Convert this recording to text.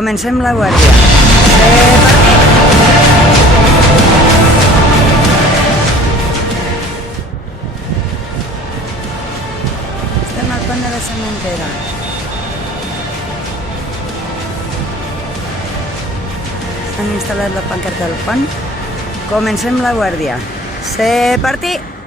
Comencem la guàrdia. Partit! Estem al pont de la Sementera. Han instal·lat la pancarta del pont. Comencem la guàrdia. Partit!